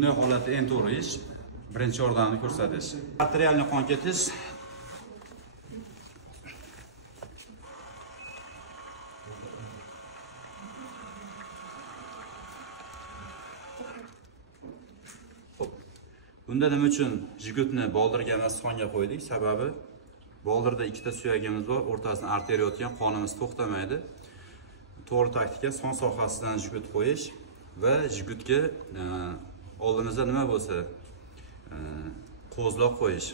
Bunday holatda eng to'g'ri ish birinchi yordamni ko'rsatish. Arterialni qon ketish bunda nima uchun jigutni boldirga emas songa qo'ydik? Sababi boldirda ikkita suyagimiz bor, o'rtasida arteriya o'tgan, qonimiz to'xtamaydi. To'g'ri taktika son sohasidan jigut qo'yish va jigutga oldimizda nima bo'lsa qo'zloq qo'yish.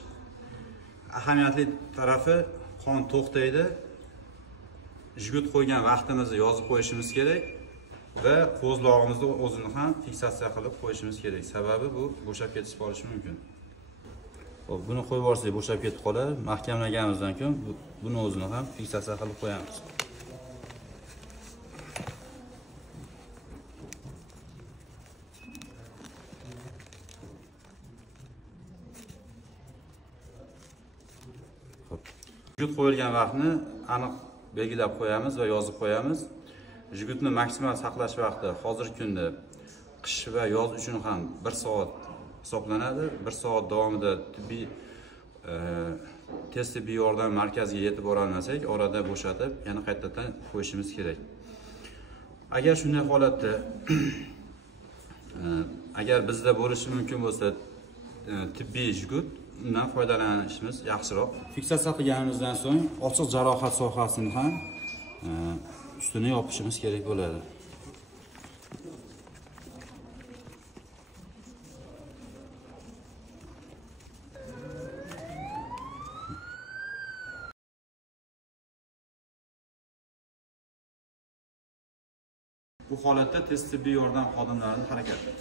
Ahamiyatli tarafi qon to'xtaydi. Jigut qo'ygan vaqtimizni yozib qo'yishimiz kerak va qo'zlog'imizni o'zini ham fiksatsiya qilib qo'yishimiz kerak. Sababi bu bo'shab ketish bo'lishi mumkin. Xo'p, buni qo'yib yuborsak bo'shab ketib qoladi. Mahkamlaganimizdan keyin buni o'zini ham fiksatsiya qilib qo'yamiz. Jigut qo'yilgan vaqtni aniq belgilab qo'yamiz va yozib qo'yamiz. Jigutni maksimal saqlash vaqti hozirgi kunda qish va yoz uchun ham 1 soat hisoblanadi. 1 soat davomida tez tibbiy yordam markaziga yetib bora olmasak, orada bo'shatib, yana qaytadan qo'yishimiz kerak. Agar shunday holatda agar bizda bo'lishi mumkin bo'lsa, tibbiy jigut undan foydalanishimiz yaxshiroq. Fiksatsiya qilganimizdan so'ng ochiq jarohat sohasini ham ustini yopishimiz kerak bo'ladi. Bu holatda tez tibbiy yordam xodimlarining harakati.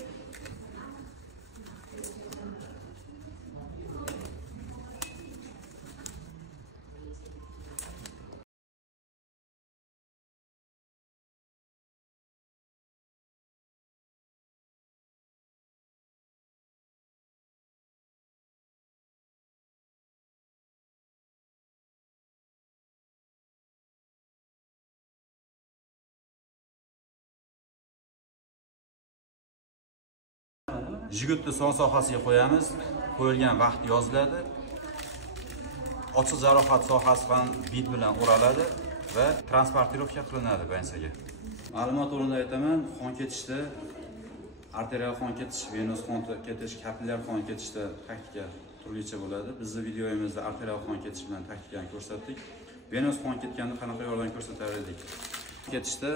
Jigutni son sohasiga qo'yamiz. Qo'yilgan vaqt yoziladi. Ochiq jarohat sohasi ham bit bilan o'raladi va transportirovka qilinadi bansaga. Ma'lumot o'rnida aytaman, qon ketishda arterial qon ketish, venöz qon ketish, kapillyar qon ketishda taktika turlicha bo'ladi. Bizning videoyimizda arterial qon ketish bilan taktikani ko'rsatdik. Venöz qon ketganda qanaqa yordam ko'rsatar edik? Ketishda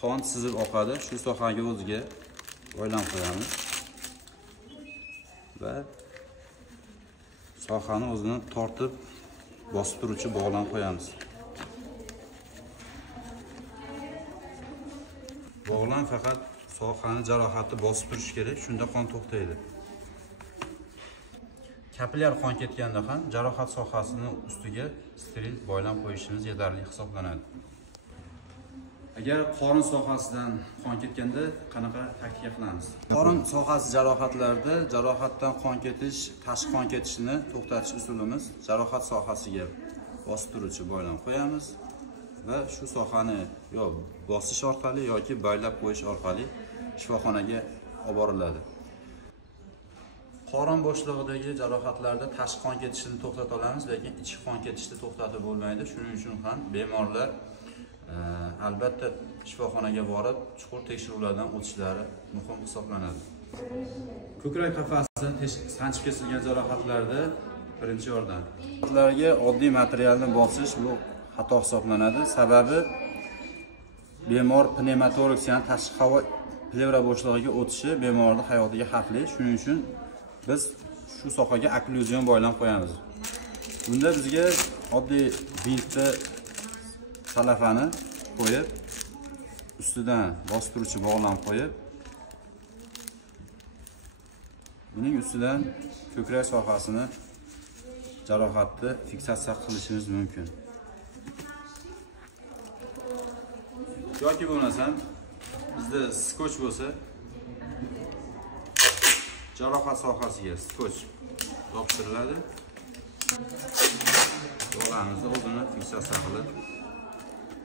qon sizib oqadi. Shu sohaga o'ziga o'ylab qo'yamiz. Va sohani o'zini tortib bosib turuvchi bog'lan qo'yamiz. Bog'lan faqat sohani jarohatni bosib turishi kerak, shunda qon to'xtaydi. Kapillyar qon ketganda ham jarohat sohasini ustiga steril bog'lan qo'yishimiz yetarli hisoblanadi. Agar qorin sohasidan qon ketganda qanaqa taktika qilamiz? Qorin sohasi jarohatlarda jarohatdan qon ketish, tashqi qon ketishini to'xtatish usulimiz jarohat sohasiga bosib turuvchi bog'lan qo'yamiz va shu sohani yo bosish orqali yoki baylab qo'yish orqali shifoxonaga olib boriladi. Qorin bo'shlig'idagi jarohatlarda tashqi qon ketishini to'xtata olamiz, lekin ichki qon ketishni to'xtatib bo'lmaydi. Shuning uchun ham bemorlar albatta shifoxonaga borib chuqur tekshiruvlardan o'tishlari muhim hisoblanadi. Ko'krak qafasini sanchib kesilgan jarohatlarda birinchi yordam. Ularga oddiy materialni bosish bu xato hisoblanadi. Sababi bemor pnevmotoraks, ya'ni tashqi havo plevra bo'shlig'iga o'tishi bemorning hayotiga xavfli. Shuning uchun biz shu sohaga okklyuzion bog'lan qo'yamiz. Bunda bizga oddiy bintni salafani qo'yib, ustidan bosib turuvchi bog'lan qo'yib, buning ustidan ko'krak sohasini jarohatni fiksatsiya qilishimiz mumkin. Yoki bo'lmasa bizda skoch bo'lsa, jarohat sohasiga skoch yopishtiriladi. Bog'larimizni o'zini fiksatsiya qilib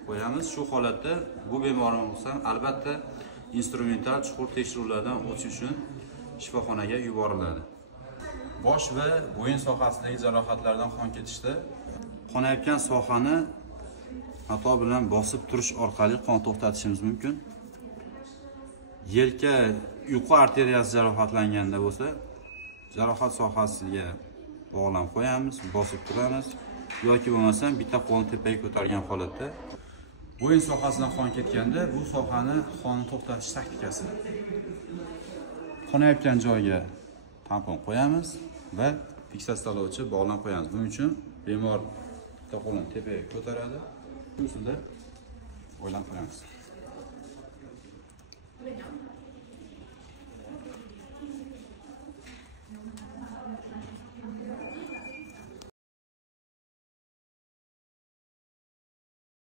qo'yamiz. Shu holatda bu bemorimiz ham albatta instrumental chuqur tekshiruvlardan o'tish uchun shifoxonaga yuboriladi. Bosh va bo'yin sohasidagi jarohatlardan qon ketishda qonayotgan sohani mato bilan bosib turish orqali qon to'xtatishimiz mumkin. Yelka yuqori arteriyasi jarohatlanganda bo'lsa, jarohat sohasiga bog'lab qo'yamiz, bosib turamiz yoki bo'lmasam bitta qo'lni tepaga ko'targan holatda bo'yin sohasidan qon ketganda bu sohani qonni to'xtatish taktikasi. Qonayotgan joyga tampon qo'yamiz va fiksatsiyalovchi bog'lab qo'yamiz. Buning uchun bemor bitta qo'lni tepaga ko'taradi, ustida o'ylab qo'yamiz.